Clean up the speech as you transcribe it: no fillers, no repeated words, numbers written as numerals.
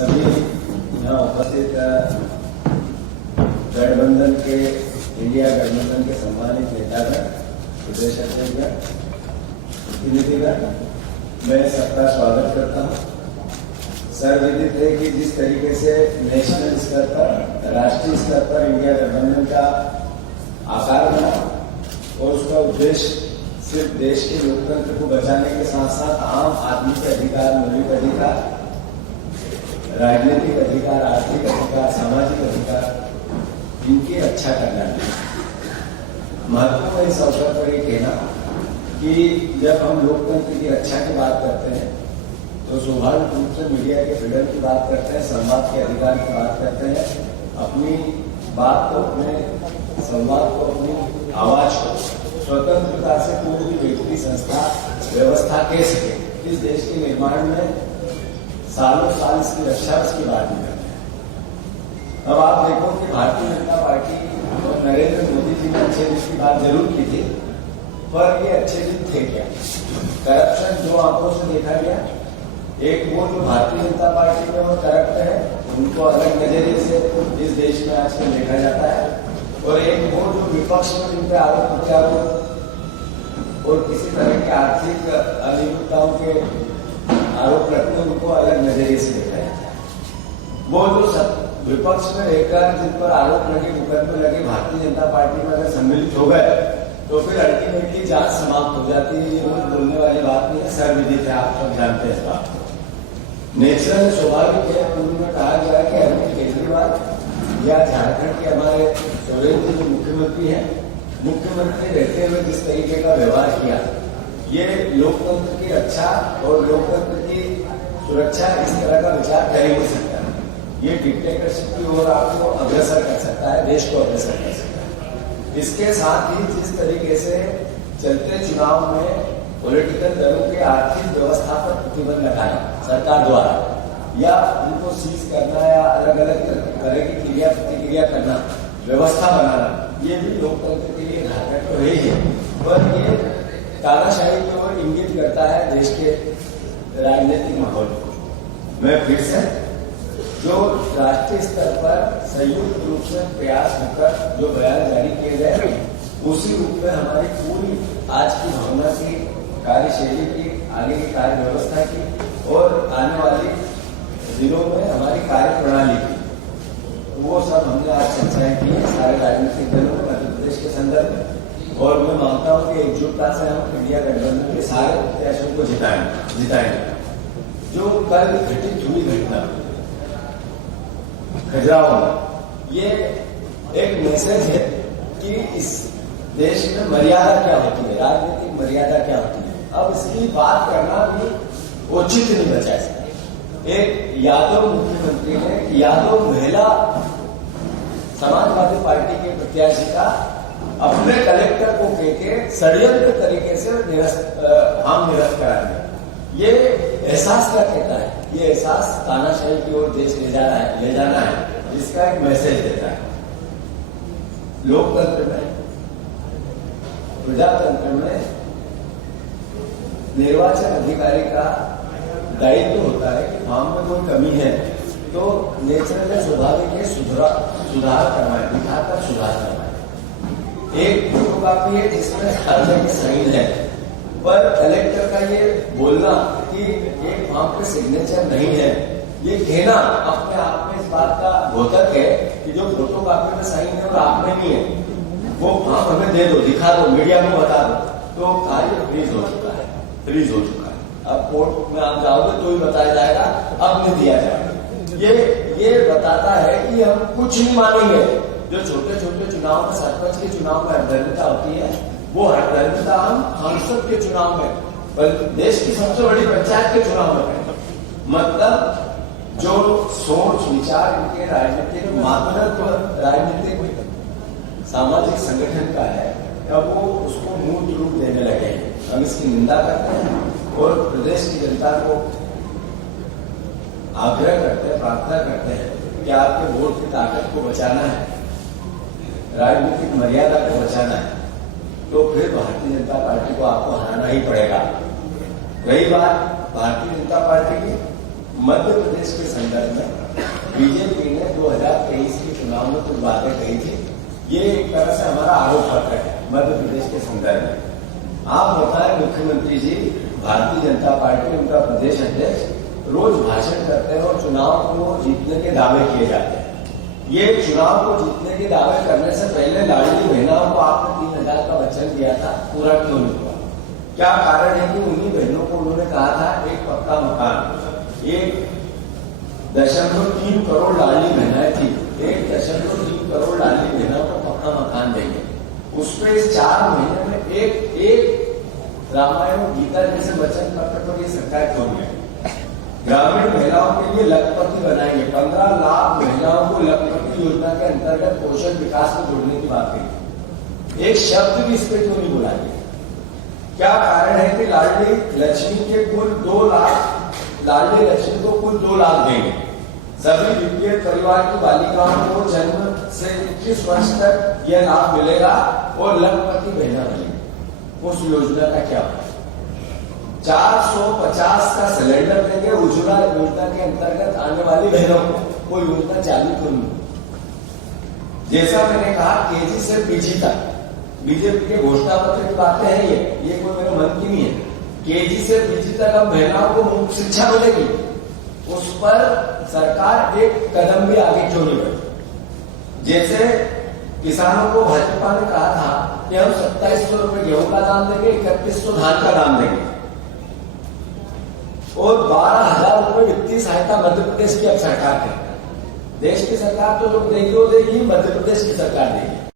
सभी यहाँ उपस्थित गठबंधन के इंडिया गठबंधन के सम्मानित नेतागण, प्रदेश अध्यक्षगण, प्रतिनिधिगण, मैं सबका स्वागत करता हूँ। सर्वविदित है कि जिस तरीके से नेशनल स्तर पर, राष्ट्रीय स्तर पर इंडिया गठबंधन का आकार बना और उसका उद्देश्य सिर्फ देश के लोकतंत्र को बचाने के साथ साथ आम आदमी के अधिकार, मौलिक अधिकार, राजनीतिक अधिकार, आर्थिक अधिकार, सामाजिक अधिकार, इनकी रक्षा करना है। महत्वपूर्ण इस अवसर पर यह कहना कि जब हम लोकतंत्र की रक्षा की बात करते हैं तो स्वाभाविक रूप से मीडिया के फ्रीडम की बात करते हैं, संवाद के अधिकार की बात करते हैं, अपनी बात को, अपने संवाद को, अपनी आवाज को स्वतंत्रता से कोई भी व्यक्ति, संस्था, व्यवस्था कह सके। इस देश के निर्माण में सालों साल इसकी रक्षा, उसकी बात नहीं करते हैं। अब आप देखो कि भारतीय जनता पार्टी और नरेंद्र मोदी जी ने अच्छे दिन की बात जरूर की थी, पर ये अच्छे दिन थे क्या? करप्शन जो आंखों से देखा गया, एक वो जो भारतीय जनता पार्टी में वो करप्ट है, उनको अलग नजरिए से इस देश में आजकल देखा जाता है, और एक वो जो विपक्ष में जिन पे आरोप प्रत्यारोप और किसी तरह के आर्थिक अनियमितताओं के आरोप लगते हैं, उनको अलग नजरिए से देखा जाता है। वो जो विपक्ष में रहकर जिन पर आरोप लगे, मुकदमे लगे, भारतीय जनता पार्टी में अगर सम्मिलित हो गए तो फिर अल्टीमेटली जांच समाप्त हो जाती है। ये रोज बोलने वाली बात नहीं है, सर्वविदित है, आप सब जानते हैं इस बात को। नेचुरल स्वाभाविक है। पूर्व में कहा गया कि अरविंद केजरीवाल या झारखंड के हमारे सोरेन जो मुख्यमंत्री हैं, मुख्यमंत्री रहते हुए जिस तरीके का व्यवहार किया, ये लोकतंत्र की रक्षा और लोकतंत्र की सुरक्षा इस तरह का विचार कर ही नहीं सकता। ये डिक्टेटरशिप की ओर आपको अग्रसर कर सकता है, देश को अग्रसर कर सकता है। इसके साथ ही जिस तरीके से चलते चुनाव में पॉलिटिकल दलों के आर्थिक व्यवस्था पर प्रतिबंध लगाना सरकार द्वारा, या उनको सीज करना या अलग अलग तरह की क्रिया प्रतिक्रिया करना, व्यवस्था बनाना, ये भी लोकतंत्र के लिए घातक तो है ही, पर ये तानाशाही की ओर इंगित करता है देश के राजनीतिक माहौल को। मैं फिर से जो राष्ट्रीय स्तर पर संयुक्त रूप से प्रयास होकर जो बयान जारी किए गए, उसी रूप में हमारी पूरी आज की भावना की, कार्यशैली की, आगे की कार्य व्यवस्था की और आने वाली दिनों में हमारी कार्य प्रणाली की, वो सब हमने आज चर्चाएं की सारे राजनीतिक दलों में, मध्य प्रदेश के संदर्भ में। और मैं मानता हूं कि एकजुटता से हम इंडिया गठबंधन के सारे प्रत्याशियों को जिताएंगे। जो कल घटित हुई घटना खजुराहो में, ये एक मैसेज है कि इस देश में मर्यादा क्या होती है, राजनीतिक मर्यादा क्या होती है। अब इसकी बात करना भी उचित नहीं बचा इसका। एक यादव मुख्यमंत्री ने, यादव महिला समाजवादी पार्टी के प्रत्याशी का अपने कलेक्टर को कहके षड्यंत्र तरीके से निरस्त करा दिया। ये एहसास क्या कहता है? ये एहसास तानाशाही की ओर देश ले जाना है, इसका एक मैसेज देता है। लोकतंत्र में, प्रजातंत्र में निर्वाचन अधिकारी का दायित्व होता है कि फॉर्म में कोई कमी है तो नेचुरल स्वाभाविक है सुधार करवाए, दिखाकर सुधार करवाए। एक फोटोकॉपी है जिसमें हर साइन है, पर कलेक्टर का ये बोलना कि एक फॉर्म पे सिग्नेचर नहीं है, ये कहना अपने आप में इस बात का द्योतक है कि जो फोटोकॉपी में साइन है और आप में नहीं है, वो फॉर्म हमें दे दो, दिखा दो, मीडिया में बता दो। तो कार्य फ्रीज हो चुका है। अब कोर्ट में आप जाओगे तो ही बताया जाएगा, अब नहीं दिया जाएगा। ये बताता है कि हम कुछ नहीं मानेंगे। जो छोटे छोटे चुनाव में, सरपंच के चुनाव में हरदर्मिता होती है, वो हरदर्मिता हम सांसद के चुनाव में, देश की सबसे बड़ी पंचायत के चुनाव में करेंगे। मतलब जो सोच विचार इनके राजनीतिक मातृत्व, राजनीतिक सामाजिक संगठन का है, तब वो उसको मूर्त रूप देने लगे। हम इसकी निंदा करते हैं और प्रदेश की जनता को आग्रह करते हैं, प्रार्थना करते हैं कि आपके वोट की ताकत को बचाना है, राजनीतिक मर्यादा को बचाना है, तो फिर भारतीय जनता पार्टी को आपको हराना ही पड़ेगा। रही बात भारतीय जनता पार्टी की, मध्य प्रदेश के संदर्भ में बीजेपी ने 2023 के चुनाव में कुछ बातें कही थी। ये एक तरह से हमारा आरोप पत्र है मध्य प्रदेश के संदर्भ में। आप बताएं, मुख्यमंत्री जी, भारतीय जनता पार्टी, उनका प्रदेश अध्यक्ष रोज भाषण करते हैं और चुनाव को जीतने के दावे किए जाते हैं। ये चुनाव को जीतने के दावे करने से पहले लाडली बहनों को आपने 3,000 का वचन दिया था, पूरा क्यों नहीं हुआ? क्या कारण है कि उन्हीं बहनों को उन्होंने कहा था एक पक्का मकान, 1.3 करोड़ लाडली बहनाएं थी, 1.3 करोड़ लाडली बहनों को पक्का मकान देंगे। उसमें इस 4 महीने में एक रामायण गीता जैसे वचन पत्र पर ये सरकार क्यों नहीं है? ग्रामीण महिलाओं के लिए लखपति बनाएंगे, 15 लाख महिलाओं को लखपति योजना के अंतर्गत पोषण विकास में जोड़ने की बात कही। एक शब्द भी इस पे क्यों नहीं बोला गया? क्या कारण है कि लाडली लक्ष्मी के कुल 2 लाख, लाडली लक्ष्मी को कुल 2 लाख देंगे, सभी बीपीएल परिवार की बालिकाओं को जन्म से 21 वर्ष तक यह लाभ मिलेगा और लखपति बहना बनेगी। उस योजना का क्या होगा? 450 का सिलेंडर देंगे उज्ज्वला योजना के अंतर्गत आने वाली बहनों को, कोई योजना चालू क्यों नहीं? जैसा मैंने कहा, केजी से पीजी तक बीजेपी के घोषणा पत्र की बातें हैं, ये कोई मेरे मन की नहीं है। केजी से पीजी तक अब महिलाओं को मुफ्त शिक्षा मिलेगी, उस पर सरकार एक कदम भी आगे क्यों नहीं बढ़ी? जैसे किसानों को भाजपा ने कहा था कि हम 2700 रुपए गेहूं का दाम देंगे, 3100 धान का दाम देंगे और 12,000 रुपए वित्तीय सहायता मध्य प्रदेश की अब सरकार है। देश की सरकार तो लोग देगी, मध्य प्रदेश की सरकार देगी।